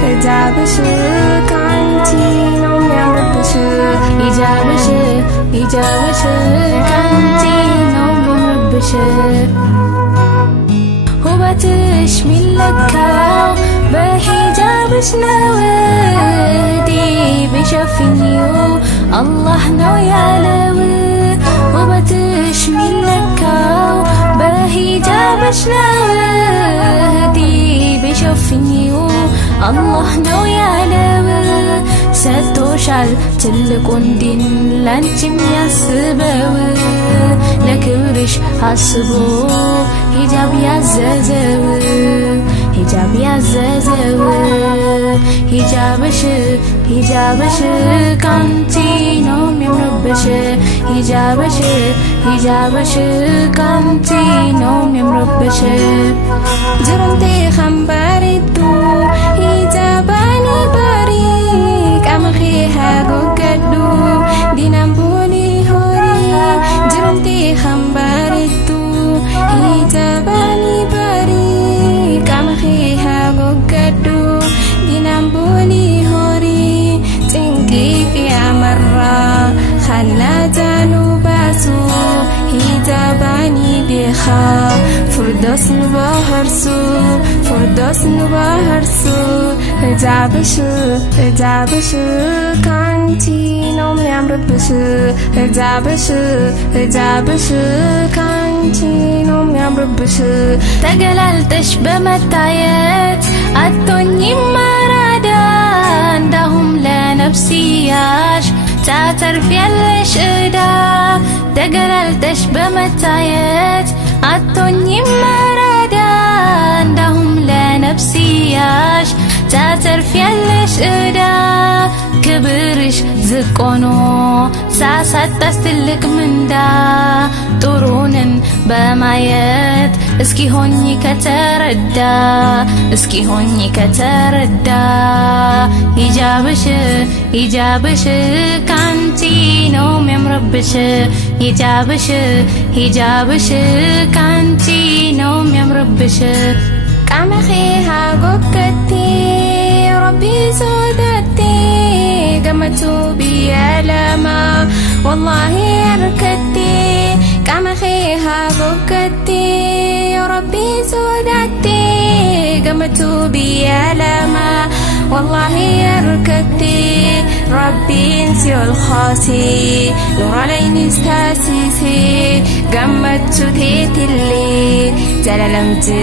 ሂጃብሽ ካንቺ ነው የሚያምርብሽ ሂጃብሽ ካንቺ ነው የሚያምርብሽ ውበትሽ ሚለካው በሂጃብሽ ነው እህቴ ቢሸፍኚው አላህ ነው ያለው ውበትሽ ሚለካው በሂጃብሽ ነው እህቴ ቢሸፍኚው አላህ ነው ያለው ሰጥቶሻል ትልቁን ዲን ላንቺም ያስበው ለክብርሽ አስቦ ሂጃብ ያዘዘው ሂጃብሽ ካንቺ ነው የሚያምርብሽ ሂጃብሽ ካንቺ ነው የሚያምርብሽ ጅሩንቴ ኸምባሪቱ ሂጃባኒ ባሪ ቀምኺሃ ጎገዱ ዲናምቡኒ ሆሪ ጅሩንቴ ኸምባሪቱ ሂጃባኒ ባሪ ቀምኺሃ ጎገዱ ዲናምቡኒ ሆሪ ጥንቂቅ ያመራ ኸላጃኑ ባሱ ሂጃባኒ ዲኻ ፍርዶስ ንባህርሱ ሂጃብሽ ካንቺ ነው የሚያምርብሽ ሂጃብሽ ካንቺ ነው የሚያምርብሽ ተገላልጠሽ በመታየት አቶኝም ማራዳ እንዳሁም ለነፍስያሽ ታተርፊያለሽ ዕዳ ተገላልጠሽ በመታየት አቶኝም ማራዳ እንዳሁም ለነፍስያሽ ታተርፊያለሽ ዕዳ ክብርሽ ዝቆኖ ሳሳጣስ ትልቅ ምንዳ ጥሩንን በማየት እስኪ ሆኚ ከተረዳ ሂጃብሽ ካንቺ ነው የሚያምርብሽ ሂጃብሽ ካንቺ ነው የሚያምርብሽ ቀመኺሃ ጎገቲ ረቢ ሶደቲ ገመቱ ብየለማ ወላሂ ያርከቲ ቀመኺሃ ጎገቲ ረቢ ሶደቲ ገመቱ ብየለማ والله يركضتي ربي انسي الخاصي نور عليني استاسيسي قمت تيتلي زللمتي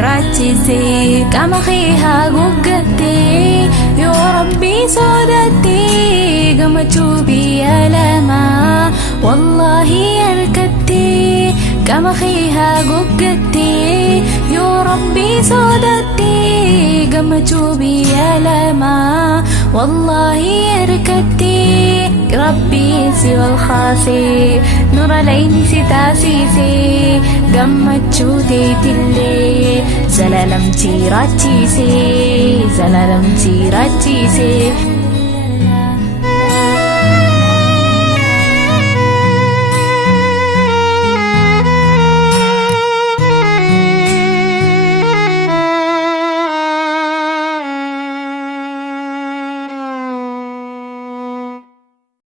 راتيسي قام خيها قوقتي يا ربي سودتي قمت بيالما والله يركضتي قام خيها قوقتي يا ربي سودتي قمتو بيالما والله ركدتي ربي سوى الخاصي نور العين ستاسيسي قمتو تيتلي زلالمتي راتيسي